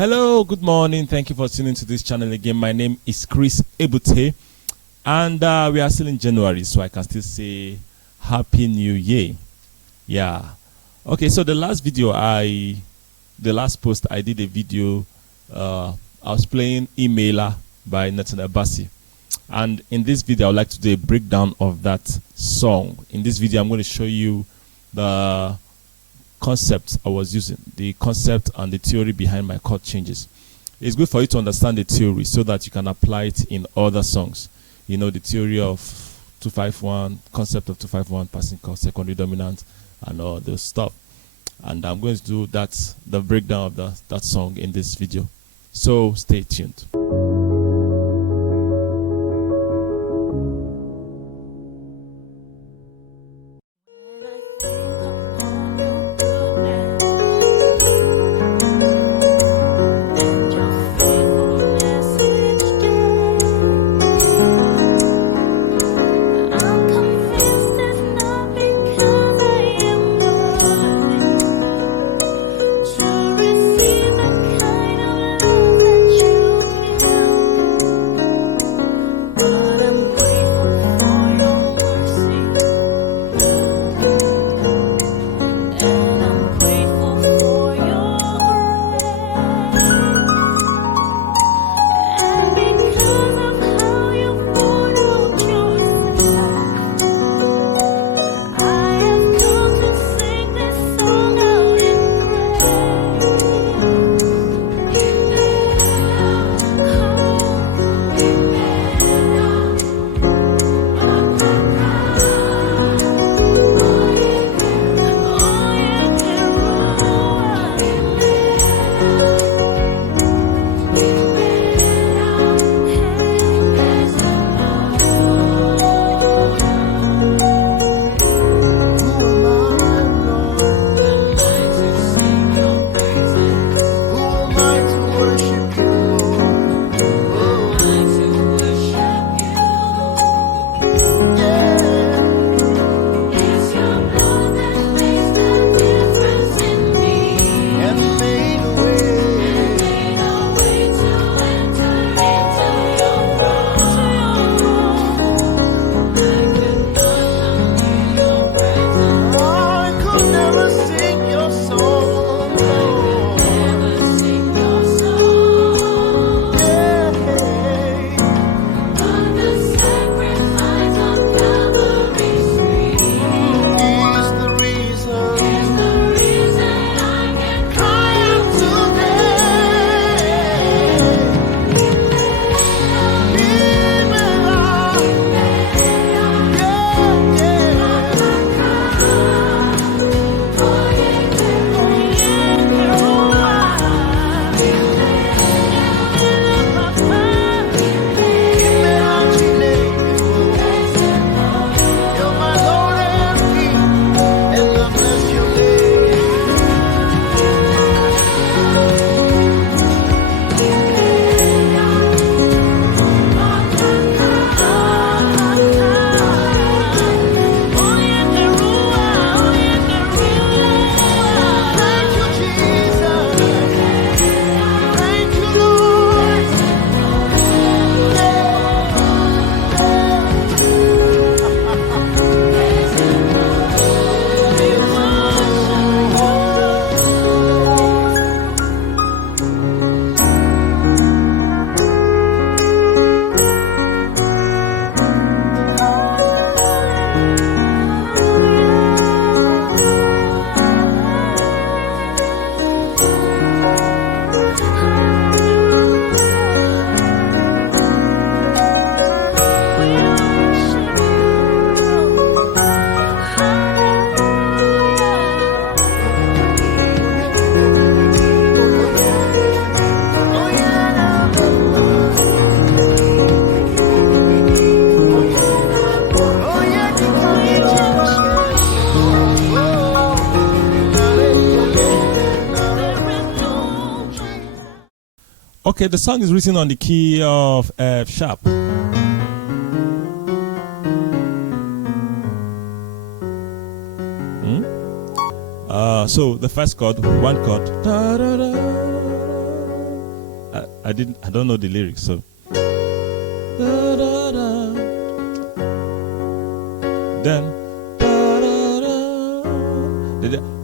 Hello, good morning. Thank you for tuning to this channel again. My name is Chris Ebute, and we are still in January, so I can still say Happy New Year. Yeah. Okay, so the last post I did a video. I was playing Imela by Nathaniel Bassey, and in this video, I would like to do a breakdown of that song. In this video, I'm going to show you the concept I was using, the concept and the theory behind my chord changes. It's good for you to understand the theory so that you can apply it in other songs. You know, the theory of 251, concept of 251, passing chord, secondary dominant, and all those stuff. And I'm going to do the breakdown of that song in this video. So stay tuned. Okay, the song is written on the key of F sharp. So the first chord, one chord, da, da, da, I don't know the lyrics, so. Then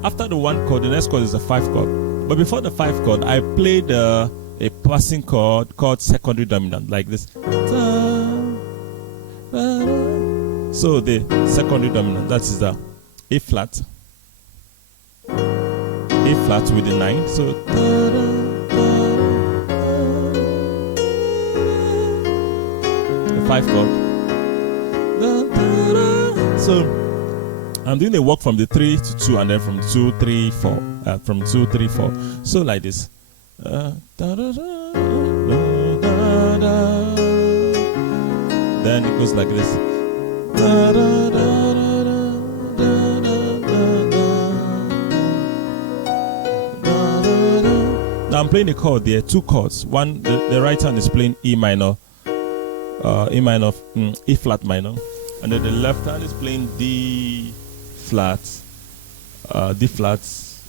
after the 1 chord, the next chord is a 5 chord. But before the 5 chord, I played a passing chord called secondary dominant, like this. So the secondary dominant, that is the A flat with the 9. So the 5 chord. So I'm doing a walk from the 3 to 2, and then from 2, 3, 4. From 2, 3, 4. So like this. Then it goes like this. Now I'm playing a chord. There are 2 chords. One, the right hand is playing E minor, E flat minor, and then the left hand is playing D flat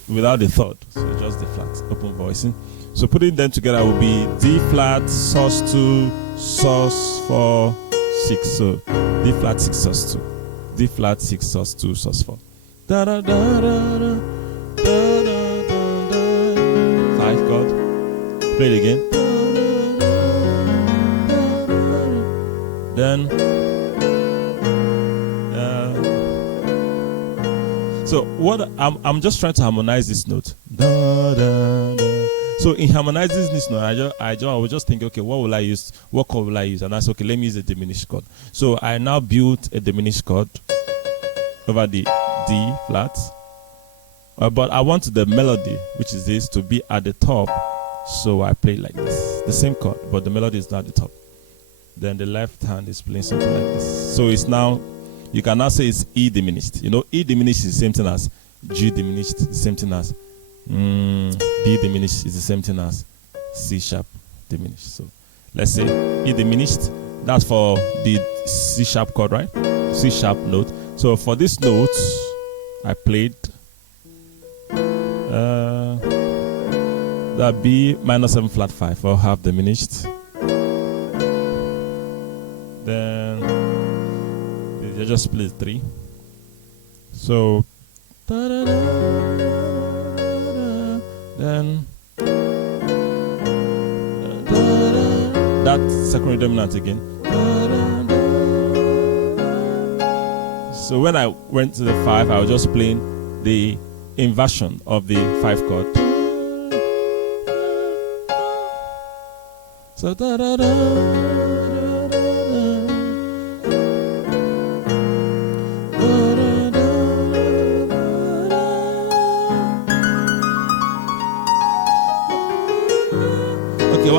without the third, so just the flat, open voicing. So putting them together will be D flat, sus2, sus4, 6. So D flat 6 sus2, D flat 6 sus2, sus4. 5 chord. Play it again. Then so what I'm just trying to harmonize this note. So in harmonizing this note, I was just thinking, okay, what will I use? What chord will I use? And I said, okay, let me use a diminished chord. So I now built a diminished chord over the D flat. But I want the melody, which is this, to be at the top. So I play like this. The same chord, but the melody is not at the top. Then the left hand is playing something like this. So it's now, you can now say it's E diminished. You know, E diminished is the same thing as G diminished, the same thing as B diminished is the same thing as C sharp diminished. So let's say E diminished, that's for the C sharp chord, right? C sharp note. So for this note, I played that B minor 7 flat 5 for half diminished. Then they just split 3. So then that secondary dominant again. So when I went to the 5, I was just playing the inversion of the 5 chord. So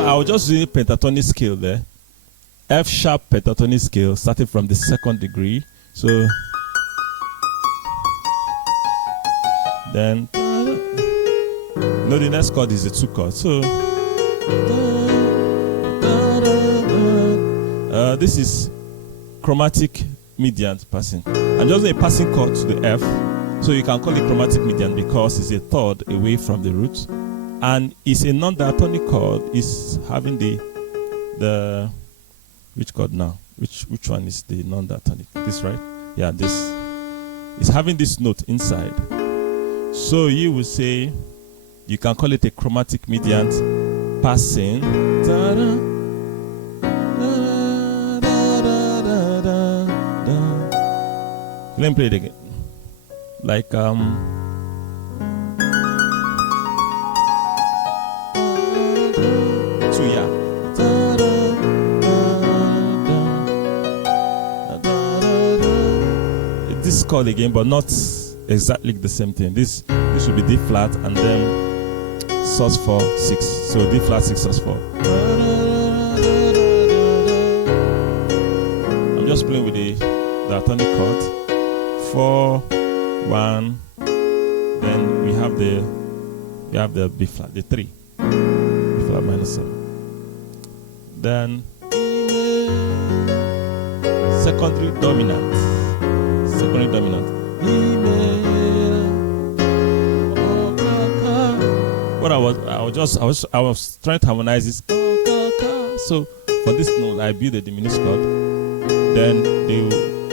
I was just doing pentatonic scale there. F sharp pentatonic scale starting from the 2nd degree. So then no, the next chord is the 2 chord. So this is chromatic median passing. I'm just doing a passing chord to the F. So you can call it chromatic median because it's a third away from the root. And it's a non-diatonic chord. It's having the which chord now? Which one is the non-diatonic? This, right? Yeah, this. It's having this note inside. So you will say, you can call it a chromatic mediant passing. Let me play it again. Like this chord again, but not exactly the same thing. This would be D flat and then sus4 6. So D flat 6 sus4. I'm just playing with the diatonic chord. 4 1. Then we have the B flat, the 3. B flat minus 7. Then secondary dominant. Secondary dominant. What I was trying to harmonize this. So for this note, I build a diminished chord. Then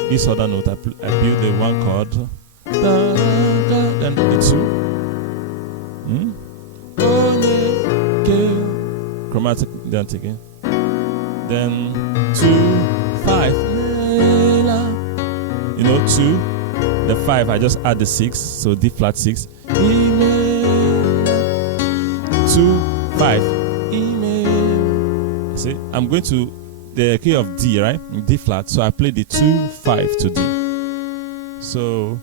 this other note, I build the one chord. Then the two. Chromatic dance again. Then 2, 5. You know, 2, the 5, I just add the 6, so D flat 6. 2, 5. See, I'm going to the key of D, right? In D flat, so I play the 2, 5 to D. So,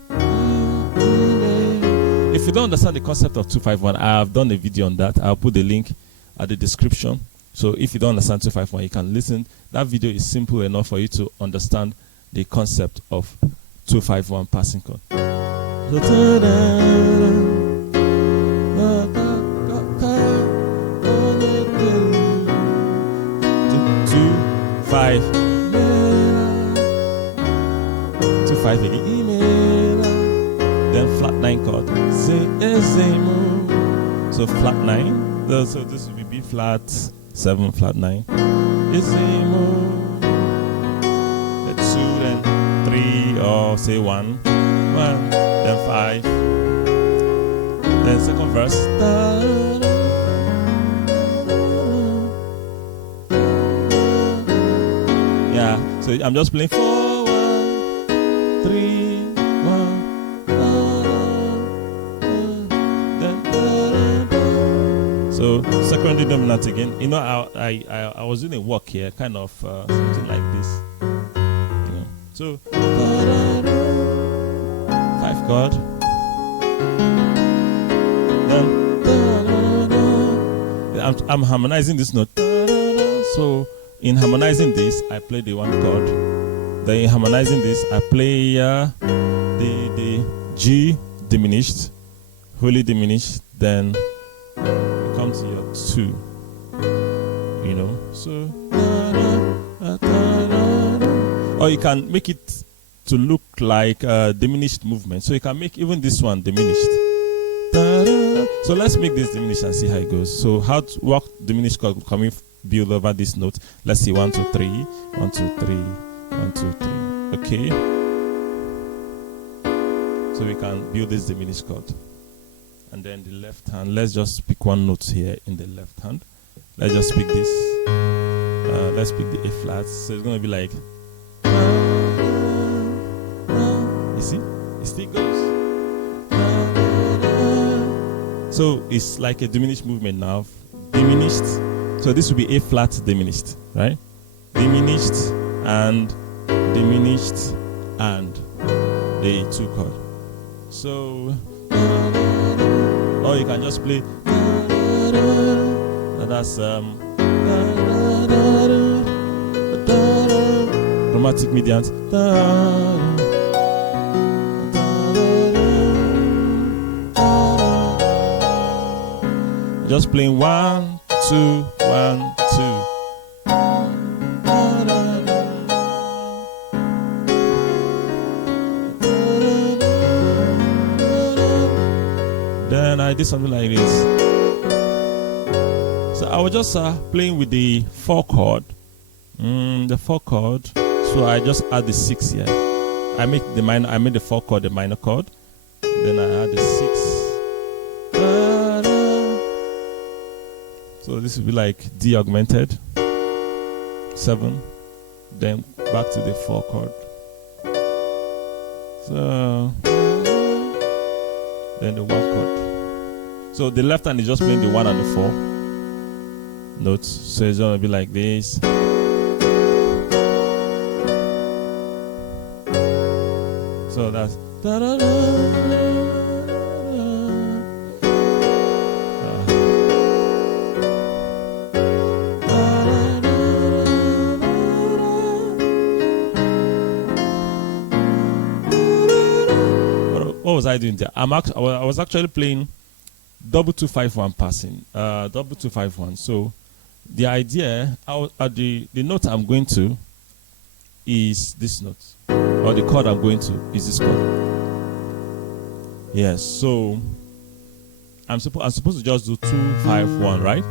if you don't understand the concept of 251, I have done a video on that. I'll put the link at the description. So if you don't understand 251, you can listen. That video is simple enough for you to understand the concept of 251 passing chord. 2, 5. 2, 5 again. Then flat 9 chord. So flat 9. So this will be B flat 7, flat 9. The 2, then 3, or say 1, then 5. Then second verse. Yeah, so I'm just playing 4, 1, 3, 1. So secondary dominant again. You know, I was doing a walk here, kind of something like this. You know, so 5 chord. Then I'm harmonizing this note. So in harmonizing this, I play the 1 chord. Then in harmonizing this, I play the G diminished, wholly diminished. Then come to your 2, you know, so or you can make it to look like a diminished movement, so you can make even this one diminished. So let's make this diminished and see how it goes. So how to work diminished chord? Can we build over this note? Let's see, 1, 2, 3, 1, 2, 3, 1, 2, 3. Okay, so we can build this diminished chord. And then the left hand, let's just pick one note here in the left hand. Let's just pick this. Let's pick the A flat. So it's going to be like, you see, it still goes. So it's like a diminished movement now. Diminished. So this will be A flat diminished, right? Diminished and the 2 chord. So, or you can just play. That's chromatic medians. Just playing 1, 2, 1, 2. Then I did something like this. So I was just playing with the 4 chord. The 4 chord. So I just add the 6 here. I made the 4 chord the minor chord. Then I add the 6. So this will be like D augmented 7. Then back to the 4 chord. So then the 1 chord. So the left hand is just playing the 1 and the 4 notes. So it's gonna be like this. So that's da da da. What was I doing there? I was actually playing double 251 passing, double 251. So the idea, the note I'm going to is this note, or the chord I'm going to is this chord. Yes. So I'm supposed to just do 251, right?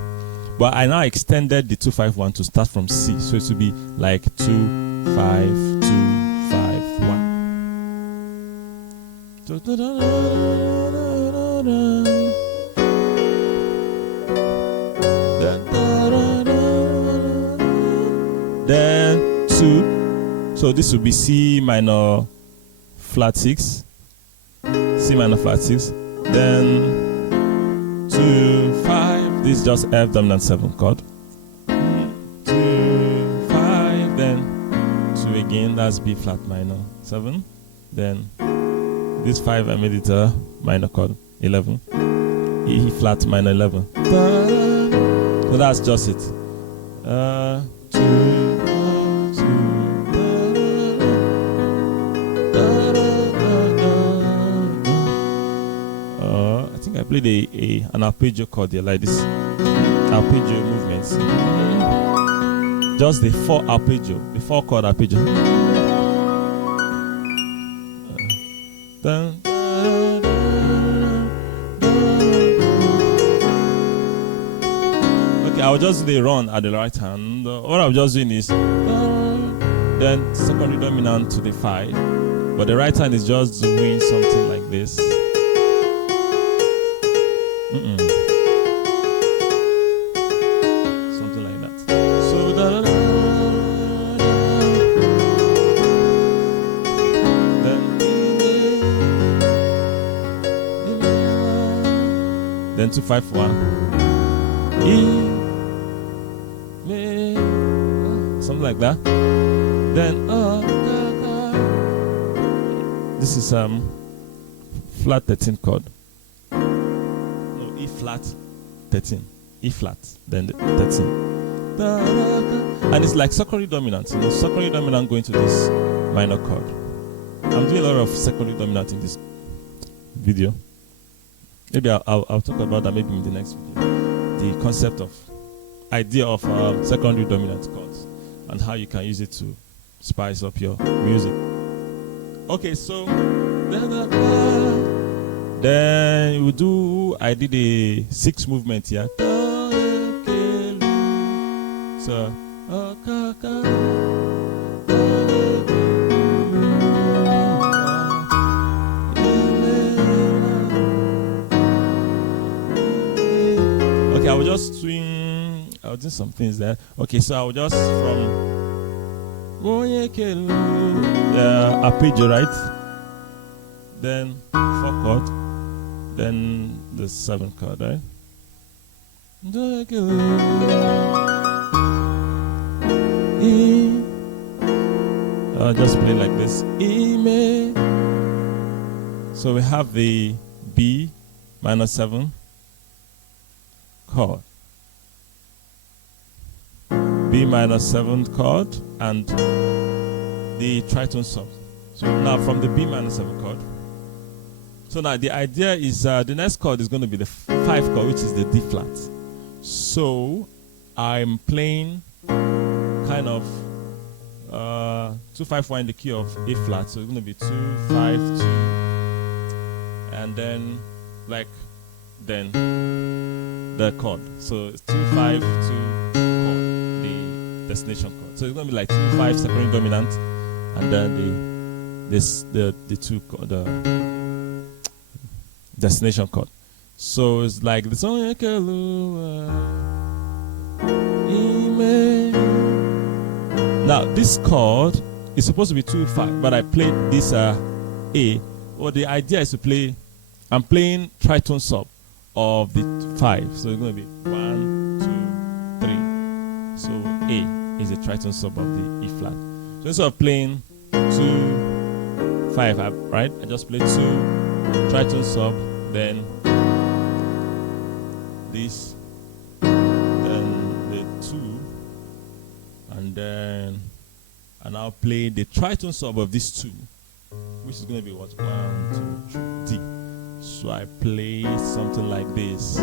But I now extended the 2-5-1 to start from C, so it will be like 2-5-2-5-1. Then 2. So this will be C minor flat 6. C minor flat 6. Then 2, 5. This is just F dominant 7 chord. 2, 5. Then 2 again. That's B flat minor 7. Then this 5 I made it a minor chord 11. E flat minor 11. So that's just it. 2, 2. I think I played an arpeggio chord here, like this arpeggio movements. Just the 4 arpeggio, the 4 chord arpeggio. Okay, I'll just do the run at the right hand. What I'm just doing is then secondary dominant to the 5, but the right hand is just doing something like this. Something like that. So then 2-5-1. Something like that. Then this is flat 13 chord. No, E flat 13. E flat, then the 13. And it's like secondary dominant. You know, secondary dominant going to this minor chord. I'm doing a lot of secondary dominant in this video. Maybe I'll talk about that maybe in the next video. The concept of idea of secondary dominant chords and how you can use it to spice up your music. Okay, so then we do. I did a 6 movement here. So okay, I will just swing. I'll do some things there. Okay, so I will just from arpeggio, right? Then 4 chord, then the 7 chord, right? I'll just play like this. So we have the B minor 7 chord, B minor 7 chord, and the tritone sub. So now from the B minor 7 chord. So now the idea is the next chord is going to be the 5 chord, which is the D flat. So I'm playing kind of 2-5-1 in the key of A flat. So it's going to be 2-5-2, and then like then the chord. So it's 2-5-2 chord, the destination chord. So it's going to be like 2-5 secondary dominant, and then the 2 chord, the destination chord. So it's like the song. Now this chord is supposed to be 2-5, but I played this A. Well, the idea is to play. I'm playing tritone sub of the 5, so it's going to be 1, 2, 3. So A is the tritone sub of the E flat. So instead of playing 2-5, right? I just play 2 tritone sub, then this, then the 2, and I'll play the tritone sub of this 2, which is going to be what? 1, 2, 3, D. So I play something like this: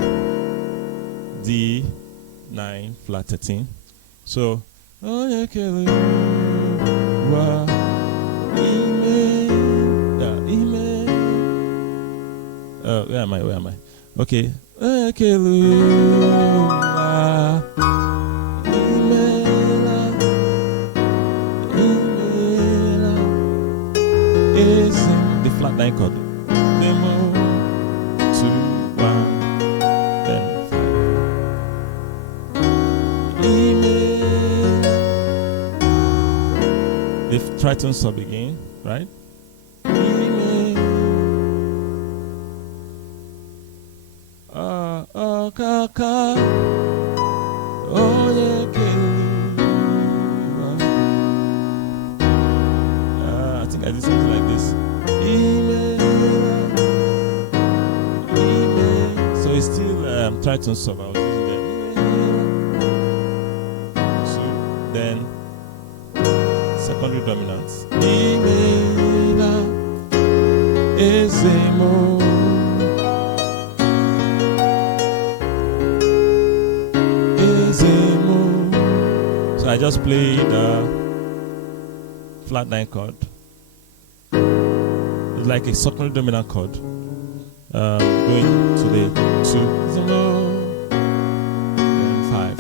D, 9, flat 13. So where am I? Okay. the tritone sub again, right? I think I did something like this. So it's still tritone sub. I was using that. So then secondary dominance. So I just played flat 9 chord. It's like a secondary dominant chord. Going to the 2, and 5.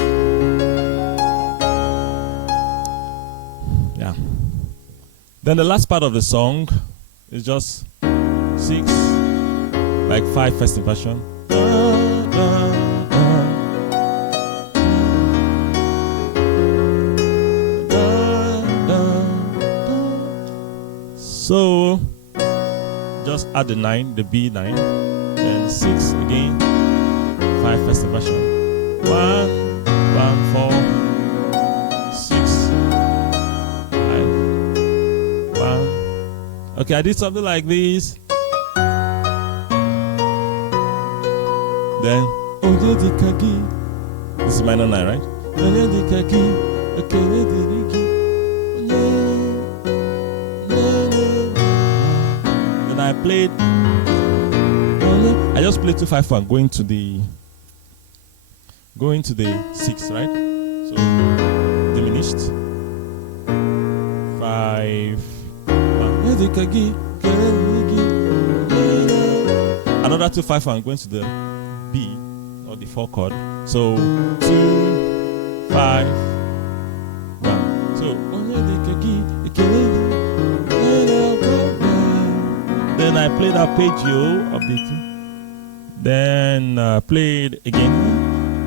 Yeah. Then the last part of the song is just 6, like 5 first inversion. So just add the 9, the B9, then 6 again, 5 first inversion. 1, 1, 4, 6, 5, 1. Okay, I did something like this. Then this is minor 9, right? I played. I just played 2, 5, 1, going to the 6, right? So diminished 5, 1. Another 2, 5, 1, going to the B or the 4 chord. So 2, 5, 1. So then I played arpeggio of the 2. Then played again.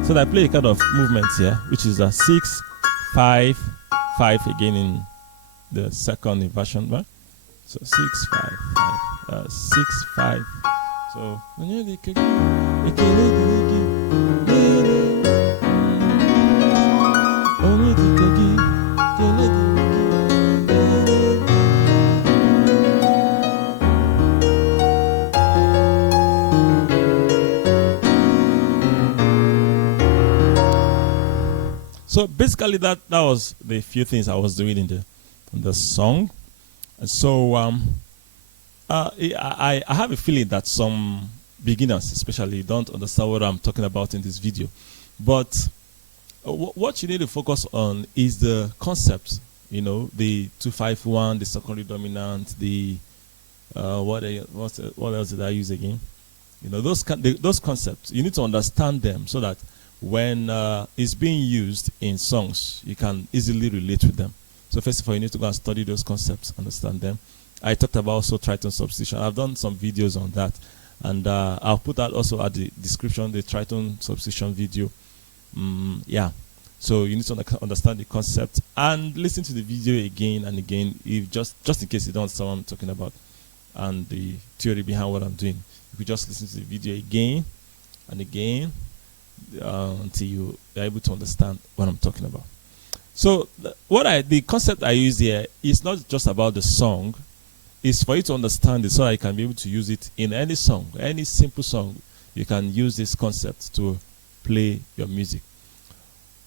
So I played a kind of movements here, which is a 6, 5, 5 again in the second inversion, right? So 6, 5, 5, 6, 5. So So basically, that was the few things I was doing in the song. And so I have a feeling that some beginners, especially, don't understand what I'm talking about in this video. But what you need to focus on is the concept. You know, the 2-5-1, the secondary dominant, the what else did I use again? You know, those concepts. You need to understand them so that when it's being used in songs, you can easily relate with them. So first of all, you need to go and study those concepts, understand them. I talked about also tritone substitution. I've done some videos on that, and I'll put that also at the description, the tritone substitution video. Yeah, so you need to understand the concept and listen to the video again and again, if just in case you don't understand what I'm talking about and the theory behind what I'm doing. You could just listen to the video again and again until you are able to understand what I'm talking about. So the concept I use here is not just about the song. It's for you to understand it so that you can be able to use it in any song, any simple song. You can use this concept to play your music.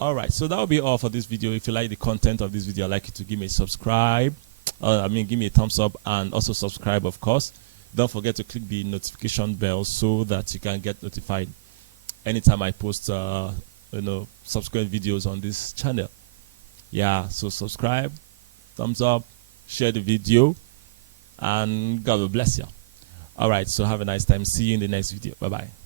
All right, so that will be all for this video. If you like the content of this video, I'd like you to give me a subscribe. Give me a thumbs up and also subscribe, of course. Don't forget to click the notification bell so that you can get notified anytime I post subsequent videos on this channel. Yeah, so subscribe, thumbs up, share the video, and God will bless you. All right, so have a nice time. See you in the next video. Bye-bye.